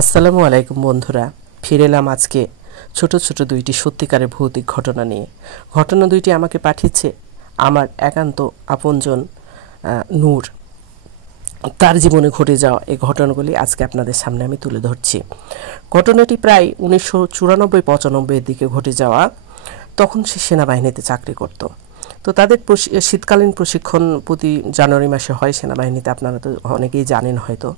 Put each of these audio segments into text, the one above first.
আসসালামু আলাইকুম বন্ধুরা, ফিরে এলাম আজকে ছোট ছোট দুইটি সত্যিকারের ভৌতিক ঘটনা নিয়ে। ঘটনা দুইটি আমাকে পাঠিয়েছে আমার একান্ত আপনজন নূর। তার জীবনে ঘটে যাওয়া এই ঘটনাগুলি আজকে আপনাদের সামনে আমি তুলে ধরছি। ঘটনাটি প্রায় 1994-95 দিকে ঘটে যাওয়া। তখন সে সেনাবাহিনীতে চাকরি করত। তো তাদের শীতকালীন প্রশিক্ষণ প্রতি জানুয়ারি মাসে হয় সেনাবাহিনীতে, আপনারা তো অনেকেই জানেন হয়তো।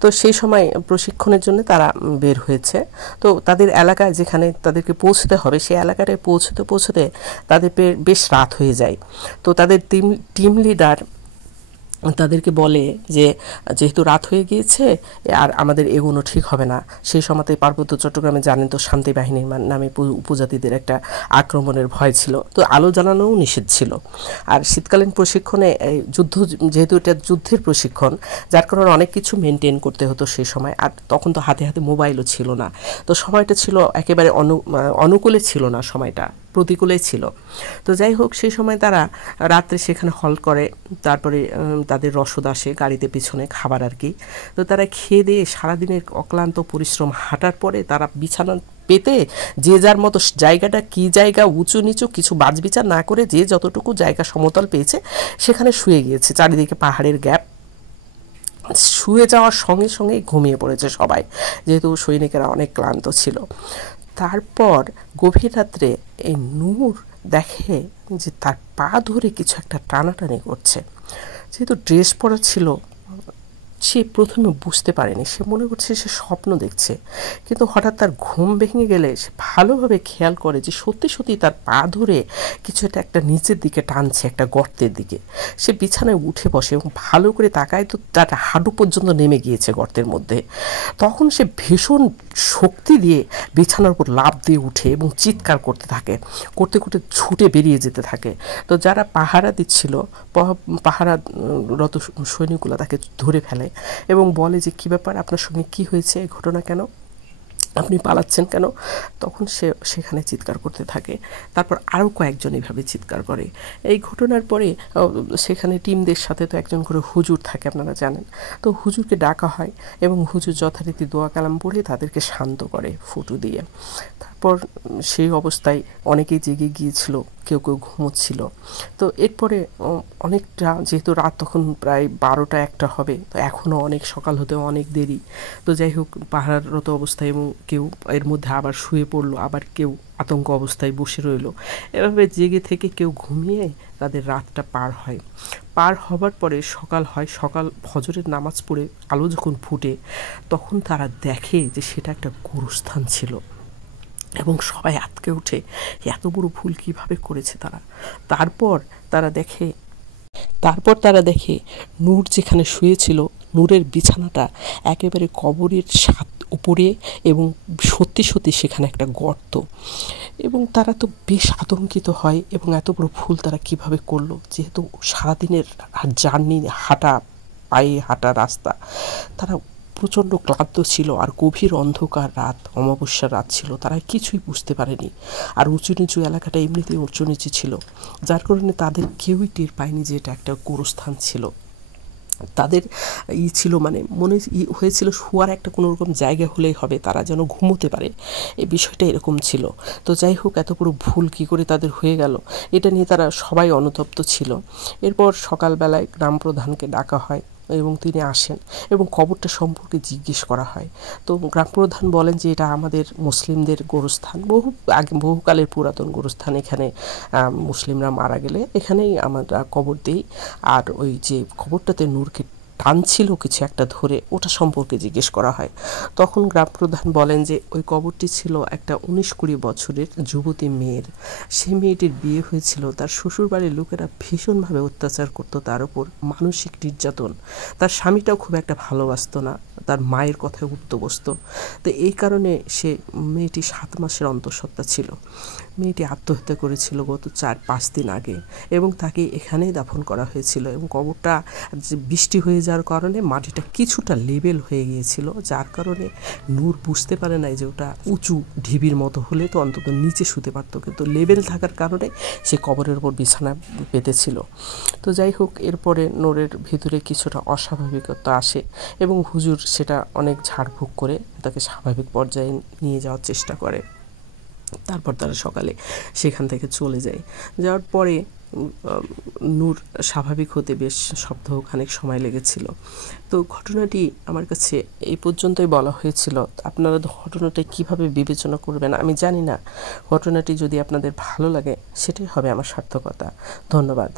তো সেই সময় প্রশিক্ষণের জন্য তারা বের হয়েছে। তো তাদের এলাকায় যেখানে তাদেরকে পৌঁছতে হবে সেই এলাকাটায় পৌঁছতে তাদের বেশ রাত হয়ে যায়। তো তাদের টিম লিডার তাদেরকে বলে যে যেহেতু রাত হয়ে গিয়েছে আর আমাদের এগোনো ঠিক হবে না। সেই সময়তে পার্বত্য চট্টগ্রামে জানেন তো শান্তি বাহিনীর নামে উপজাতিদের একটা আক্রমণের ভয় ছিল, তো আলো জ্বালানোও নিষেধ ছিল। আর শীতকালীন প্রশিক্ষণে যেহেতু এটা যুদ্ধের প্রশিক্ষণ, যার কারণে অনেক কিছু মেনটেন করতে হতো সেই সময়। আর তখন তো হাতে হাতে মোবাইলও ছিল না, তো সময়টা ছিল একেবারে অনুকূলে ছিল না, সময়টা প্রতিকূলেই ছিল। তো যাই হোক, সেই সময় তারা রাত্রে সেখানে হল্ট করে। তারপরে তাদের রসদ আসে গাড়িতে পিছনে, খাবার আর কি। তো তারা খেয়ে দিয়ে সারাদিনের অক্লান্ত পরিশ্রম হাঁটার পরে তারা বিছানা পেতে যে যার মতো জায়গাটা কি জায়গা উঁচু নিচু কিছু বাছবিচার না করে যে যতটুকু জায়গা সমতল পেয়েছে সেখানে শুয়ে গিয়েছে। চারিদিকে পাহাড়ের গ্যাপ। শুয়ে যাওয়ার সঙ্গে সঙ্গেই ঘুমিয়ে পড়েছে সবাই, যেহেতু সৈনিকেরা অনেক ক্লান্ত ছিল। তারপর গভীর রাত্রে এই নূর দেখে যে তার পা ধরে কিছু একটা টানাটানি করছে। যেহেতু ড্রেস পরা ছিল, সে প্রথমে বুঝতে পারেনি, সে মনে করছে সে স্বপ্ন দেখছে। কিন্তু হঠাৎ তার ঘুম ভেঙে গেলে সে ভালোভাবে খেয়াল করে যে সত্যি সত্যি তার পা ধরে কিছু একটা নিচের দিকে টানছে, একটা গর্তের দিকে। সে বিছানায় উঠে বসে এবং ভালো করে তাকায়, তো তার হাঁটু পর্যন্ত নেমে গিয়েছে গর্তের মধ্যে। তখন সে ভীষণ শক্তি দিয়ে বিছানার উপর লাফ দিয়ে উঠে এবং চিৎকার করতে থাকে, করতে করতে ছুটে বেরিয়ে যেতে থাকে। তো যারা পাহারা দিচ্ছিল, পাহারারত সৈনিকগুলো তাকে ধরে ফেলে এবং বলে যে কী ব্যাপার, আপনার সঙ্গে কি হয়েছে, এই ঘটনা কেন, আপনি পালাচ্ছেন কেন? তখন সে সেখানে চিৎকার করতে থাকে। তারপর আরও কয়েকজন এভাবে চিৎকার করে। এই ঘটনার পরে সেখানে টিমদের সাথে তো একজন করে হুজুর থাকে, আপনারা জানেন। তো হুজুরকে ডাকা হয় এবং হুজুর যথারীতি দোয়া কালাম পড়ে তাদেরকে শান্ত করে ফুটু দিয়ে। তারপর সেই অবস্থায় অনেকেই জেগে গিয়েছিল, কেউ কেউ ঘুমোচ্ছিল। তো এরপরে অনেকটা, যেহেতু রাত তখন প্রায় 12টা-1টা হবে, তো এখনও অনেক সকাল হতেও অনেক দেরি। তো যাই হোক, পাহারারত অবস্থায় এবং কেউ এর মধ্যে আবার শুয়ে পড়লো, আবার কেউ আতঙ্ক অবস্থায় বসে রইল। এভাবে জেগে থেকে কেউ ঘুমিয়ে তাদের রাতটা পার হয়। পার হবার পরে সকাল হয়। সকাল ফজরের নামাজ পড়ে আলো যখন ফুটে, তখন তারা দেখে যে সেটা একটা গোরস্থান ছিল এবং সবাই আঁতকে ওঠে, এত বড় ভুল কিভাবে করেছে তারা। তারপর তারা দেখে নূর যেখানে শুয়েছিল, নূরের বিছানাটা একেবারে কবরের উপরে এবং সত্যি সত্যি সেখানে একটা গর্ত। এবং তারা তো বেশ আতঙ্কিত হয় এবং এত বড় ভুল তারা কিভাবে করলো, যেহেতু সারাদিনের জার্নি, পায়ে হাঁটা রাস্তা, তারা প্রচণ্ড ক্লান্ত ছিল। আর গভীর অন্ধকার রাত, অমাবস্যার রাত ছিল, তারা কিছুই বুঝতে পারেনি। আর উঁচু নিচু এলাকাটা এমনিতেই উঁচু নিচু ছিল, যার কারণে তাদের কেউই টের পায়নি যে এটা একটা গোরস্থান ছিল। তাদের ছিল, মানে মনে হয়েছিল শোয়ার একটা কোনো রকম জায়গা হলেই হবে, তারা যেন ঘুমোতে পারে, এই বিষয়টা এরকম ছিল। তো যাই হোক, এত বড় ভুল কী করে তাদের হয়ে গেল, এটা নিয়ে তারা সবাই অনুতপ্ত ছিল। এরপর সকালবেলায় গ্রাম প্রধানকে ডাকা হয় এবং তিনি আসেন এবং কবরটা সম্পর্কে জিজ্ঞেস করা হয়। তো গ্রাম প্রধান বলেন যে এটা আমাদের মুসলিমদের গোরস্থান, বহুকালের পুরাতন গোরস্থান। এখানে মুসলিমরা মারা গেলে এখানেই আমরা কবর দিই। আর ওই যে কবরটাতে নূরকে টানছিল কিছু একটা ধরে, ওটা সম্পর্কে জিজ্ঞেস করা হয়। তখন গ্রাম প্রধান বলেন যে ওই কবরটি ছিল একটা 19-20 বছরের যুবতী মেয়ের। সেই মেয়েটির বিয়ে হয়েছিল, তার শ্বশুরবাড়ির লোকেরা ভীষণভাবে অত্যাচার করতো তার উপর, মানসিক নির্যাতন। তার স্বামীটাও খুব একটা ভালোবাসতো না, তার মায়ের কথায় উঠতে বসতো। তো এই কারণে মেয়েটি 7 মাসের অন্তঃসত্ত্বা ছিল। মেয়েটি আত্মহত্যা করেছিল গত 4-5 দিন আগে এবং তাকে এখানেই দাফন করা হয়েছিল। এবং কবরটা বৃষ্টি হয়ে যাওয়ার কারণে মাটিটা কিছুটা লেবেল হয়ে গিয়েছিল, যার কারণে নূর বুঝতে পারে নাই যে ওটা উঁচু ঢিবির মতো হলে তো অন্তত নিচে শুতে পারত, কিন্তু লেবেল থাকার কারণে সে কবরের ওপর বিছানা পেতেছিল। তো যাই হোক, এরপরে নূরের ভিতরে কিছুটা অস্বাভাবিকতা আসে এবং হুজুর সেটা অনেক ঝাড়ফুঁক করে তাকে স্বাভাবিক পর্যায়ে নিয়ে যাওয়ার চেষ্টা করে। তারপর তারা সকালে সেখান থেকে চলে যায়। যাওয়ার পরে নূর স্বাভাবিক হতে বেশ সপ্তাহখানেক সময় লেগেছিল। তো ঘটনাটি আমার কাছে এই পর্যন্তই বলা হয়েছিল। আপনারা ঘটনাটা কিভাবে বিবেচনা করবেন আমি জানি না। ঘটনাটি যদি আপনাদের ভালো লাগে সেটাই হবে আমার সার্থকতা। ধন্যবাদ।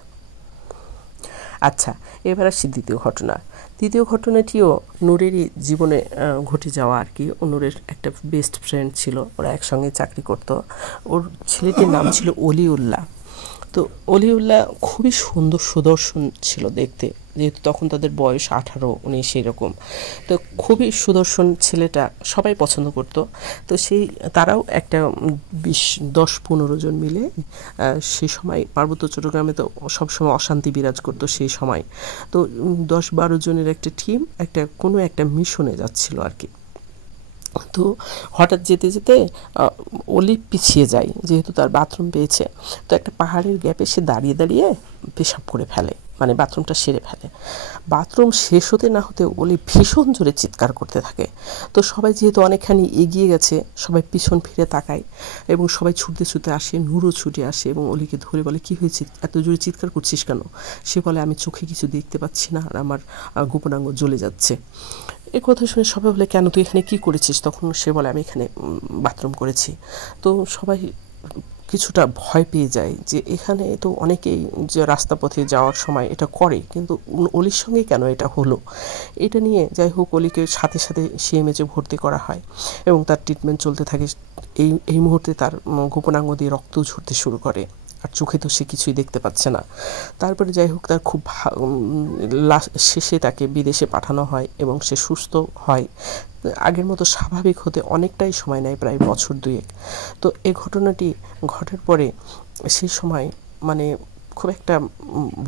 আচ্ছা, এবার আসছি দ্বিতীয় ঘটনা। দ্বিতীয় ঘটনাটিও নূরেরই জীবনে ঘটে যাওয়া আর কি। নূরের একটা বেস্ট ফ্রেন্ড ছিল, ওরা একসঙ্গে চাকরি করতো। ওর ছেলেটির নাম ছিল অলিউল্লাহ। তো অলিউল্লাহ খুবই সুন্দর সুদর্শন ছিল দেখতে, যেহেতু তখন তাদের বয়স 18-19 এরকম। তো খুবই সুদর্শন ছেলেটা সবাই পছন্দ করত। তো তারাও একটা 10-15 জন মিলে সেই সময় পার্বত্য চট্টগ্রামে তো সবসময় অশান্তি বিরাজ করতো সেই সময়। তো 10-12 জনের একটা টিম কোনো একটা মিশনে যাচ্ছিল আর কি। তো হঠাৎ যেতে যেতে অলি পিছিয়ে যায়, যেহেতু তার বাথরুম পেয়েছে। তো একটা পাহাড়ের গ্যাপে সে দাঁড়িয়ে দাঁড়িয়ে পেশাব করে ফেলে, মানে বাথরুমটা সেরে ফেলে। বাথরুম শেষ হতে না হতে অলি ভীষণ জোরে চিৎকার করতে থাকে। তো সবাই যেহেতু অনেকখানি এগিয়ে গেছে, সবাই পিছন ফিরে তাকায় এবং সবাই ছুটতে ছুটতে আসে। নূরও ছুটে আসে এবং অলিকে ধরে বলে, কী হয়েছে, এত জোরে চিৎকার করছিস কেন? সে বলে, আমি চোখে কিছু দেখতে পাচ্ছি না আর আমার গোপনাঙ্গ জ্বলে যাচ্ছে। এই কথা শুনে সবাই বলে, কেন, তুই এখানে কী করেছিস? তখন সে বলে, আমি এখানে বাথরুম করেছি। তো সবাই কিছুটা ভয় পেয়ে যায় যে এখানে তো অনেকেই যে রাস্তা পথে যাওয়ার সময় এটা করে, কিন্তু অলির সঙ্গেই কেন এটা হলো। এটা নিয়ে যাই হোক, অলিকে সাথে সাথে সিএমএইচে ভর্তি করা হয় এবং তার ট্রিটমেন্ট চলতে থাকে। এই মুহূর্তে তার গোপনাঙ্গ দিয়ে রক্ত ঝরতে শুরু করে, আর চোখে তো সে কিছুই দেখতে পাচ্ছে না। তারপরে যাই হোক, তার খুব শেষে তাকে বিদেশে পাঠানো হয় এবং সে সুস্থ হয়। আগের মতো স্বাভাবিক হতে অনেকটাই সময় নেয়, প্রায় বছর 2-1। তো এই ঘটনাটি ঘটার পরে সেই সময় মানে খুব একটা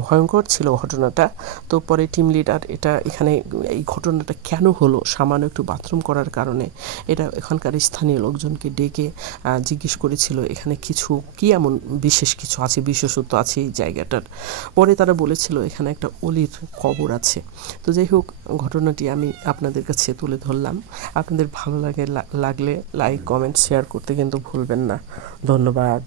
ভয়ঙ্কর ছিল ঘটনাটা। তো পরে টিম লিডার এখানে এই ঘটনাটা কেন হলো সামান্য একটু বাথরুম করার কারণে, এটা এখানকার স্থানীয় লোকজনকে ডেকে জিজ্ঞেস করেছিল এখানে কি এমন বিশেষ কিছু আছে, বিশেষত্ব আছে এই জায়গাটার। পরে তারা বলেছিল এখানে একটা অলির কবর আছে। তো যাই হোক, ঘটনাটি আমি আপনাদের কাছে তুলে ধরলাম। আপনাদের ভালো লাগলে লাইক, কমেন্ট, শেয়ার করতে কিন্তু ভুলবেন না। ধন্যবাদ।